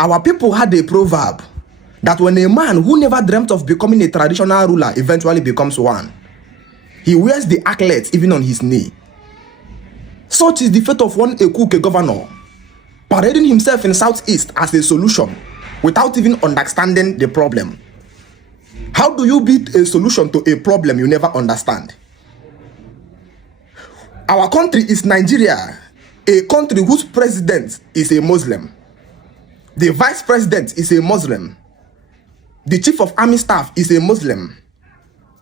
Our people had a proverb that when a man who never dreamt of becoming a traditional ruler eventually becomes one, he wears the anklet even on his knee. Such is the fate of one Ekuke governor, parading himself in Southeast as a solution without even understanding the problem. How do you build a solution to a problem you never understand? Our country is Nigeria, a country whose president is a Muslim. The vice president is a Muslim. The chief of army staff is a Muslim.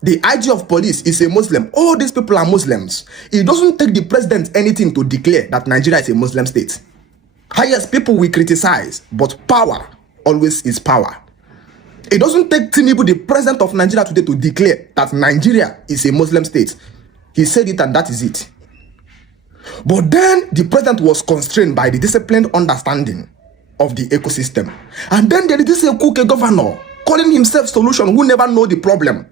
The IG of police is a Muslim. All these people are Muslims. It doesn't take the president anything to declare that Nigeria is a Muslim state. Highest people we criticize, but power always is power. It doesn't take Tinubu, the president of Nigeria today, to declare that Nigeria is a Muslim state. He said it and that is it. But then the president was constrained by the disciplined understanding of the ecosystem. And then there is this Ekuke governor calling himself solution who never know the problem.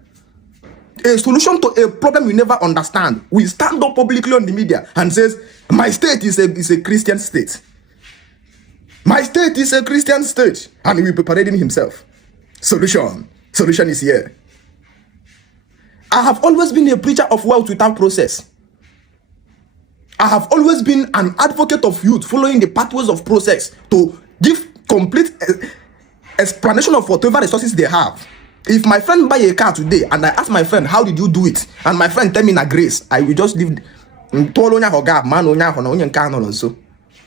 A solution to a problem we never understand. We stand up publicly on the media and says, my state is a Christian state. My state is a Christian state. And he will be parading himself. Solution is here. I have always been a preacher of wealth without process. I have always been an advocate of youth following the pathways of process to give complete explanation of whatever resources they have. If my friend buy a car today and I ask my friend, how did you do it? And my friend tell me na grace, I will just leave.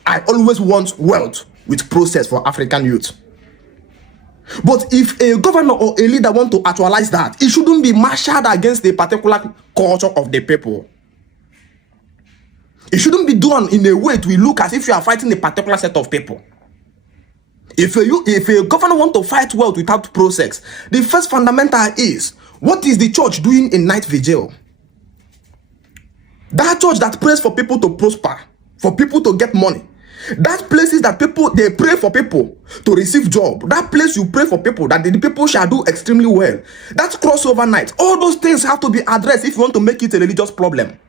I always want wealth with process for African youth. But if a governor or a leader want to actualize that, it shouldn't be marshaled against a particular culture of the people. It shouldn't be done in a way to look as if you are fighting a particular set of people. If a governor want to fight wealth without process, the first fundamental is, what is the church doing in night vigil? That church that prays for people to prosper, for people to get money. That place is that people, they pray for people to receive job. That place you pray for people, that the people shall do extremely well. That crossover night. All those things have to be addressed if you want to make it a religious problem.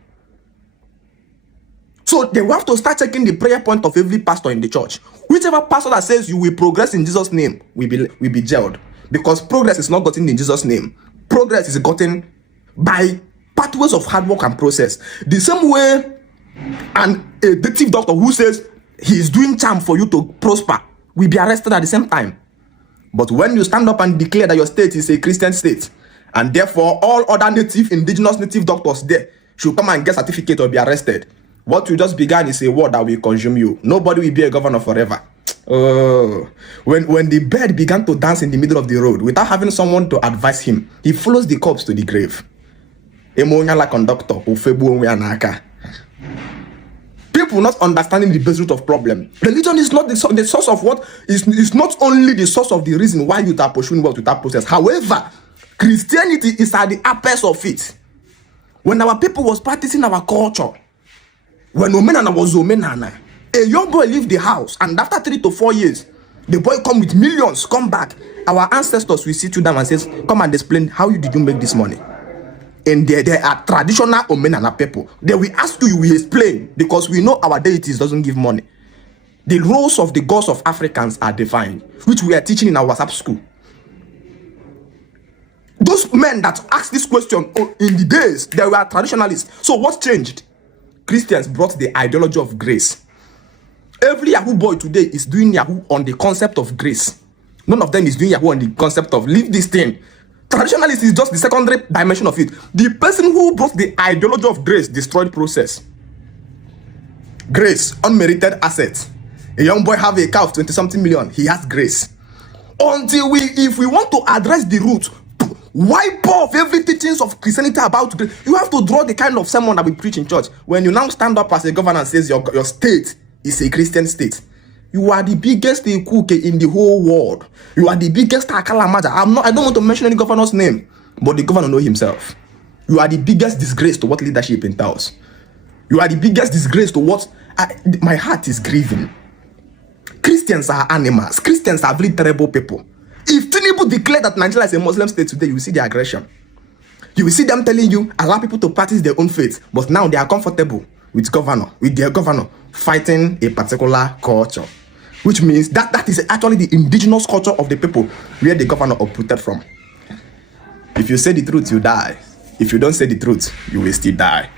So they will have to start checking the prayer point of every pastor in the church. Whichever pastor that says you will progress in Jesus' name will be jailed. Because progress is not gotten in Jesus' name. Progress is gotten by pathways of hard work and process. The same way a detective doctor who says he is doing charm for you to prosper will be arrested at the same time. But when you stand up and declare that your state is a Christian state, and therefore all other indigenous native doctors there should come and get certificate or be arrested, what you just began is a word that will consume you. Nobody will be a governor forever. Oh, when the bird began to dance in the middle of the road without having someone to advise him, he follows the corpse to the grave. People not understanding the base root of problem. Religion is not the source of what is not only the source of the reason why you are pursuing wealth without process. However, Christianity is at the apex of it. When our people was practicing our culture, when Omenana was Omenana, a young boy leave the house, and after 3 to 4 years, the boy come with millions, come back. Our ancestors will sit you down and says, come and explain how did you make this money. And they are traditional Omenana people. They will ask you, we explain, because we know our deities doesn't give money. The roles of the gods of Africans are defined, which we are teaching in our WhatsApp school. Those men that asked this question in the days, they were traditionalists. So what changed? Christians brought the ideology of grace. Every Yahoo boy today is doing Yahoo on the concept of grace. None of them is doing Yahoo on the concept of leave this thing. Traditionalist is just the secondary dimension of it. The person who brought the ideology of grace destroyed process. Grace, unmerited assets. A young boy have a car of 20-something million. He has grace. If we want to address the root, wipe off every teachings of Christianity about grace. You have to draw the kind of sermon that we preach in church. When you now stand up as a governor and says your state is a Christian state, you are the biggest Ekuke in the whole world. You are the biggest Akalamaja. I don't want to mention any governor's name, but the governor knows himself. You are the biggest disgrace to what leadership entails. You are the biggest disgrace to what my heart is grieving. Christians are animals. Christians are very terrible people. If Tinubu declared that Nigeria is a Muslim state today, you will see the aggression. You will see them telling you, allow people to practice their own faith. But now they are comfortable with their governor fighting a particular culture. which means that is actually the indigenous culture of the people where the governor uprooted from. If you say the truth, you die. If you don't say the truth, you will still die.